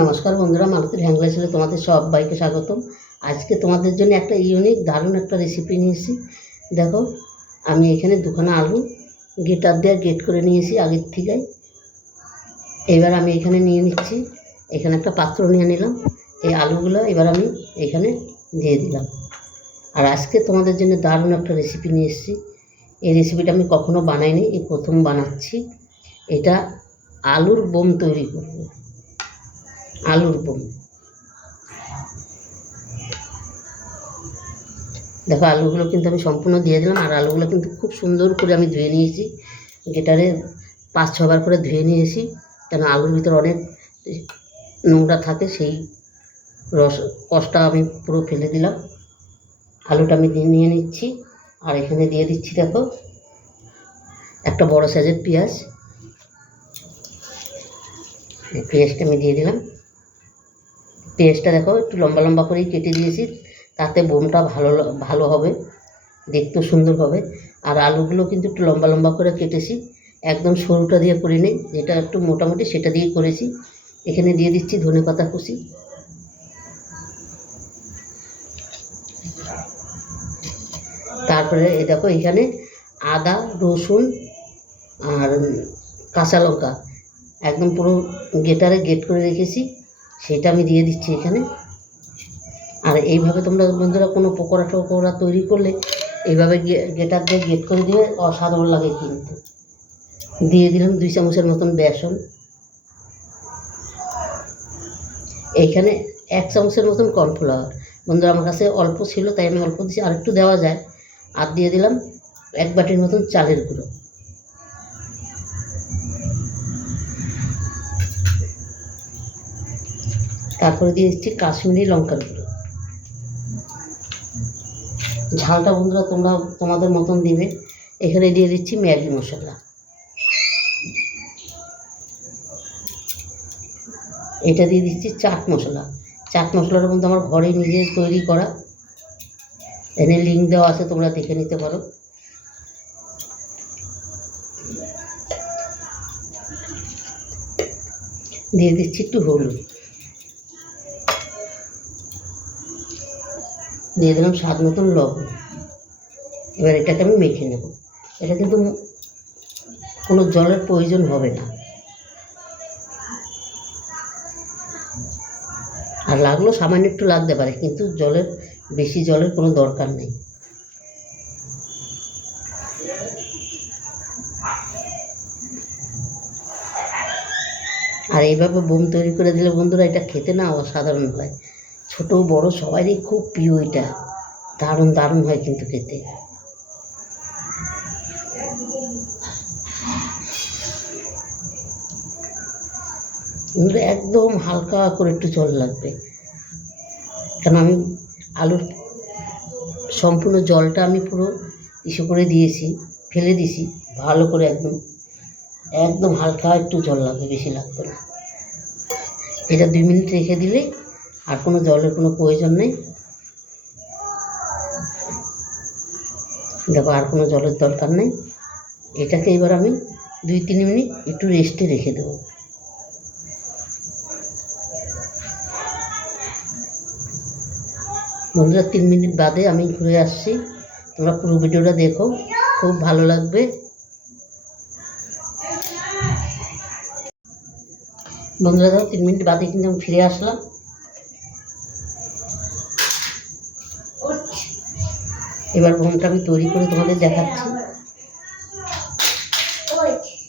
নমস্কার বন্ধুরা, মালতীর হ্যাংলা ছেলে তোমাদের সবাইকে স্বাগতম। আজকে তোমাদের জন্য একটা ইউনিক দারুণ একটা রেসিপি নিয়েছি। দেখো, আমি এখানে দুখানা আলু গেটার দিয়ে গেট করে নিয়েছি আগের থেকে। এবার আমি এখানে নিয়ে নিচ্ছি, এখানে একটা পাত্র নিয়ে নিলাম। এই আলুগুলো এবার আমি এখানে দিয়ে দিলাম। আর আজকে তোমাদের জন্য দারুণ একটা রেসিপি নিয়ে এসেছি। এই রেসিপিটা আমি কখনো বানাইনি, এই প্রথম বানাচ্ছি। এটা আলুর বোম তৈরি করব, আলুর বোম। দেখো, আলুগুলো কিন্তু আমি সম্পূর্ণ দিয়ে দিলাম। আর আলুগুলো কিন্তু খুব সুন্দর করে আমি ধুয়ে নিয়েছি, গেটারে 5-6 বার করে ধুয়ে নিয়েছি, কেন আলুর ভিতর অনেক নোংরা থাকে, সেই কষটা আমি পুরো ফেলে দিলাম। আলুটা আমি নিয়ে নিচ্ছি, আর এখানে দিয়ে দিচ্ছি দেখো একটা বড় সাইজের পেঁয়াজ। এই পেঁয়াজটা আমি দিয়ে দিলাম। পেঁয়াজটা দেখো একটু লম্বা লম্বা করেই কেটে দিয়েছি, তাতে বোমটা ভালো হবে, দেখতেও সুন্দর হবে। আর আলুগুলো কিন্তু একটু লম্বা লম্বা করে কেটেছি, একদম সরুটা দিয়ে করি নেই, যেটা একটু মোটামুটি সেটা দিয়ে করেছি। এখানে দিয়ে দিচ্ছি ধনেপাতা কুচি, তারপরে এই দেখো এখানে আদা রসুন আর কাঁচা লঙ্কা একদম পুরো গেটারে গেট করে রেখেছি, সেটা আমি দিয়ে দিচ্ছি এখানে। আর এইভাবে তোমরা বন্ধুরা কোনো পকোড়া তৈরি করলে এইভাবে গেটার দিয়ে গেট করে দিবে, অসাধারণ লাগে কিন্তু। দিয়ে দিলাম 2 চামচের মতন বেসন, এইখানে 1 চামচের মতন কর্নফ্লাওয়ার। বন্ধুরা আমার কাছে অল্প ছিল তাই আমি অল্প দিচ্ছি, আর একটু দেওয়া যায়। আর দিয়ে দিলাম 1 বাটির মতন চালের গুঁড়ো। তারপরে দিয়ে দিচ্ছি কাশ্মীরি লঙ্কার গুঁড়ো। ঝালটা বন্ধুরা তোমরা তোমাদের মতন দিবে। এখানে দিয়ে দিচ্ছি ম্যাগি মশলা। এটা দিয়ে দিচ্ছি চাট মশলা। চাট মশলাটা কিন্তু আমার ঘরে নিজে তৈরি করা, এখানে লিঙ্ক দেওয়া আছে, তোমরা দেখে নিতে পারো। দিয়ে দিচ্ছি একটু হলুদ, দিয়ে দিলাম স্বাদ মতন লবণ। এবার এটাকে আমি মেখে নেব। এটা কিন্তু কোনো জলের প্রয়োজন হবে না, আর লাগলো সামান্য একটু লাগতে পারে, কিন্তু বেশি জলের কোনো দরকার নেই। আর এইভাবে বোম তৈরি করে দিলে বন্ধুরা এটা খেতে না অসাধারণ হয়, ছোট বড় সবারই খুব প্রিয়। এটা দারুণ দারুণ হয় কিন্তু খেতে। একদম হালকা করে একটু জল লাগবে, কারণ আমি আলুর সম্পূর্ণ জলটা আমি পুরো করে দিয়েছি, ফেলে দিয়েছি ভালো করে। একদম হালকা একটু জল লাগবে, বেশি লাগবে না। এটা 2 মিনিট রেখে দিলে আর কোনো জলের কোনো প্রয়োজন নেই। দেখো, আর কোনো জলের দরকার নেই। এটাকে এবার আমি 2-3 মিনিট একটু রেস্টে রেখে দেবো। বন্ধুরা 3 মিনিট বাদে আমি ঘুরে আসছি, তোমরা পুরো ভিডিওটা দেখো, খুব ভালো লাগবে। বন্ধুরা দেখো 3 মিনিট বাদে কিন্তু আমি ফিরে আসলাম। এবার বোমটা আমি তৈরি করে তোমাদের দেখাচ্ছি।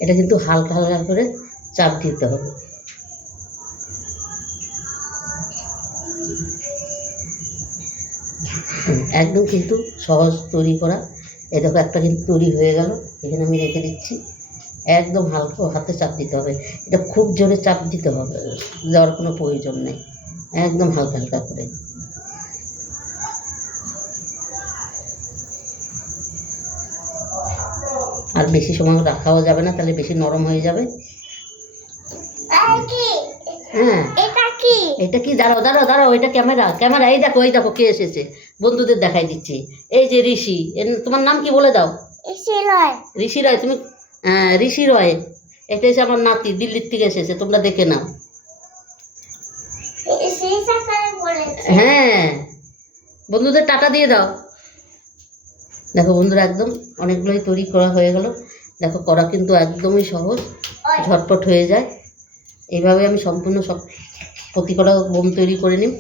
এটা কিন্তু হালকা হালকা করে চাপ দিতে হবে। একদম কিন্তু সহজ তৈরি করা। এই দেখো একটা কিন্তু তৈরি হয়ে গেল, এখানে আমি রেখে দিচ্ছি। একদম হালকা হাতে চাপ দিতে হবে, এটা খুব জোরে চাপ দিতে হবে, দেওয়ার কোনো প্রয়োজন নেই, একদম হালকা হালকা করে। আর বেশি সময় রাখাও যাবে না, তাহলে বেশি নরম হয়ে যাবে। হ্যাঁ, এটা কি? দাঁড়াও দাঁড়াও দাঁড়াও, এটা ক্যামেরা। এই দেখো কে এসেছে, বন্ধুদের দেখাই দিচ্ছি। এই যে ঋষি। তোমার নাম কি বলে দাও? ঋষি রায়। তুমি? ঋষি রয়। এটা এসে আমার নাতি, দিল্লির থেকে এসেছে, তোমরা দেখে নাও। হ্যাঁ, বন্ধুদের টাটা দিয়ে দাও। দেখো বন্ধুরা, একদম অনেকগুলোই তৈরি করা হয়ে গেল। দেখো, করা কিন্তু একদমই সহজ, ঝটপট হয়ে যায়। এইভাবে আমি সম্পূর্ণ সব প্রতি কটা বোম তৈরি করে নিই।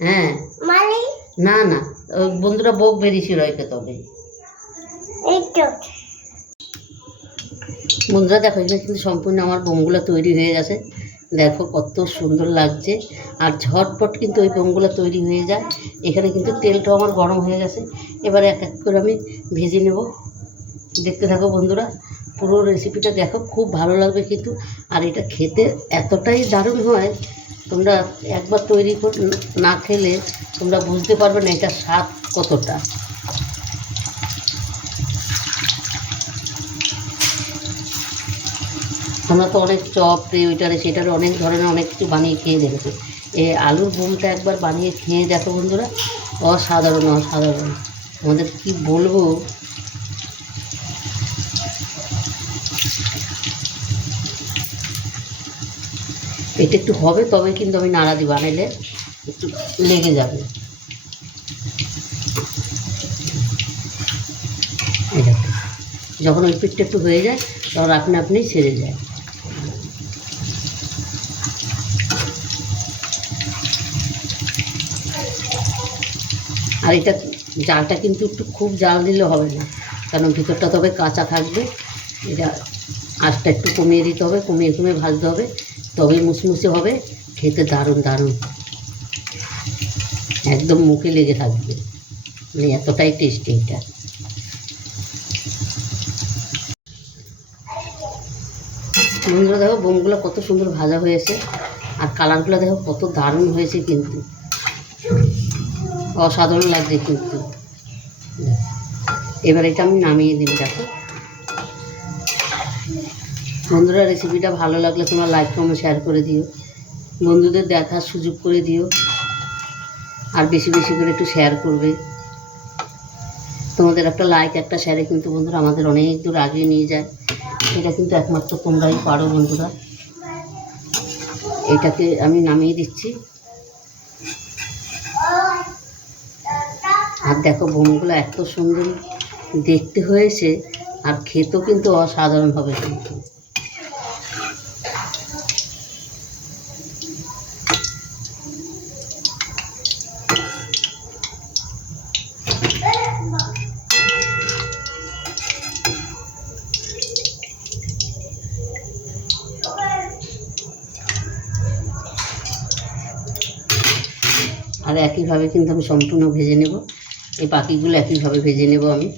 হ্যাঁ, না না, ওই বন্ধুরা বোক বেরিয়েছিল একে। তবে বন্ধুরা দেখো, এখানে কিন্তু সম্পূর্ণ আমার বোমগুলো তৈরি হয়ে গেছে। দেখো কত সুন্দর লাগছে, আর ঝটপট কিন্তু ওই বোমগুলো তৈরি হয়ে যায়। এখানে কিন্তু তেলটাও আমার গরম হয়ে গেছে। এবারে এক এক করে আমি ভেজে নেব। দেখতে থাকো বন্ধুরা, পুরো রেসিপিটা দেখো, খুব ভালো লাগবে কিন্তু। আর এটা খেতে এতটাই দারুণ হয়, তোমরা একবার তৈরি করে না খেলে তোমরা বুঝতে পারবে না এটা স্বাদ কতটা। আমরা তো অনেক চপ ওইটারে সেটারে অনেক ধরনের অনেক কিছু বানিয়ে খেয়ে দেখেছি। এই আলুর বোমটা একবার বানিয়ে খেয়ে দেখো বন্ধুরা, অসাধারণ অসাধারণ। আমাদের কি বলবো। এটা একটু হবে তবে কিন্তু আমি নাড়া দিব, আনাইলে একটু লেগে যাবে। যখন ওই পিঠটা একটু হয়ে যায় তখন আপনি আপনি ছেড়ে যায়। আর এটা জালটা কিন্তু একটু খুব জাল দিলে হবে না, কারণ ভিতরটা তবে কাঁচা থাকবে। এটা আঁচটা একটু কমিয়ে দিতে হবে, কমিয়ে কমিয়ে ভাজতে হবে, তবেই মুসমুসে হবে। খেতে দারুণ দারুণ, একদম মুখে লেগে থাকবে, মানে এতটাই টেস্টি এটা। বন্ধুরা দেখো, বোমগুলো কত সুন্দর ভাজা হয়েছে, আর কালারগুলো দেখো কত দারুণ হয়েছে কিন্তু, অসাধারণ লাগছে কিন্তু। এবার এটা আমি নামিয়ে দিই। দেখো বন্ধুরা, রেসিপিটা ভালো লাগলে তোমরা লাইক কমেন্ট শেয়ার করে দিও, বন্ধুদের দেখার সুযোগ করে দিও, আর বেশি বেশি করে একটু শেয়ার করবে। তোমাদের একটা লাইক একটা শেয়ারে কিন্তু বন্ধুরা আমাদের অনেক দূর আগিয়ে নিয়ে যায়। এটা কিন্তু একমাত্র তোমরাই পারো বন্ধুরা। এটাকে আমি নামিয়ে দিচ্ছি। আর দেখো, বোমগুলো এত সুন্দর দেখতে হয়েছে, আর খেতেও কিন্তু অসাধারণ হবে কিন্তু। আর একইভাবে কিন্তু আমি সম্পূর্ণ ভেজে নেব, এই বাকিগুলো একইভাবে ভেজে নেব আমি।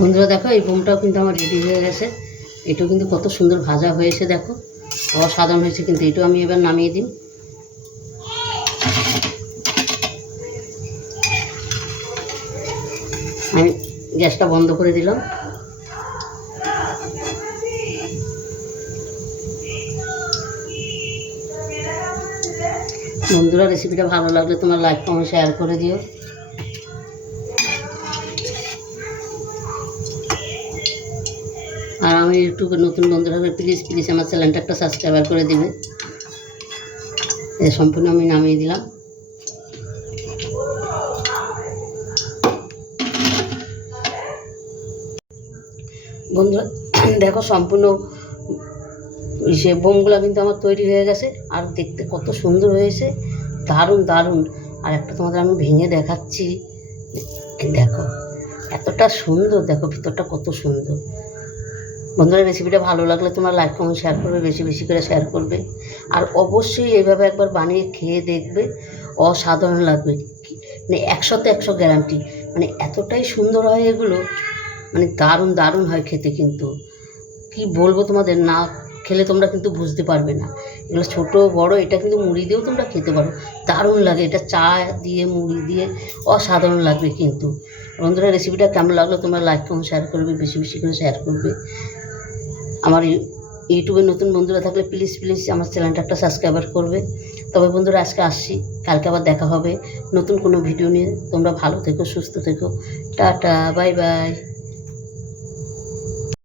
বন্ধুরা দেখো, এই বোমটাও কিন্তু আমার রেডি হয়ে গেছে। এটাও কিন্তু কত সুন্দর ভাজা হয়েছে, দেখো অসাধারণ হয়েছে কিন্তু। এটাও আমি এবার নামিয়ে দিই। আমি গ্যাসটা বন্ধ করে দিলাম। বন্ধুরা, রেসিপিটা ভালো লাগলে তোমরা লাইক কমেন্ট শেয়ার করে দিও। আর আমি ইউটিউবে নতুন বন্ধুরা হলে প্লিজ প্লিজ আমার চ্যানেলটা একটা সাবস্ক্রাইবার করে দিবে। এটা সম্পূর্ণ আমি নামিয়ে দিলাম। বন্ধুরা দেখো, সম্পূর্ণ সে বোমগুলো কিন্তু আমার তৈরি হয়ে গেছে, আর দেখতে কত সুন্দর হয়েছে, দারুণ দারুণ। আর একটা তোমাদের আমি ভেঙে দেখাচ্ছি, দেখো এতটা সুন্দর, দেখো ভিতরটা কত সুন্দর। বন্ধুরা, রেসিপিটা ভালো লাগলে তোমরা লাইক কমেন্ট শেয়ার করবে, বেশি বেশি করে শেয়ার করবে। আর অবশ্যই এইভাবে একবার বানিয়ে খেয়ে দেখবে, অসাধারণ লাগবে, মানে 100তে 100 গ্যারান্টি। মানে এতটাই সুন্দর হয় এগুলো, মানে দারুণ দারুণ হয় খেতে কিন্তু। কি বলবো তোমাদের, না খেলে তোমরা কিন্তু বুঝতে পারবে না এগুলো ছোটো বড়, এটা কিন্তু মুড়ি দিয়েও তোমরা খেতে পারো, দারুণ লাগে। এটা চা দিয়ে মুড়ি দিয়ে অসাধারণ লাগবে কিন্তু। বন্ধুরা, রেসিপিটা কেমন লাগলো তোমরা লাইক কমেন্ট শেয়ার করবে, বেশি বেশি করে শেয়ার করবে। আমার ইউটিউবে নতুন বন্ধুরা থাকলে প্লিজ প্লিজ আমার চ্যানেলটা একটা সাবস্ক্রাইবার করবে। তবে বন্ধুরা, আজকে আসছি, কালকে আবার দেখা হবে নতুন কোনো ভিডিও নিয়ে। তোমরা ভালো থেকো, সুস্থ থেকো, টাটা, বাই বাই।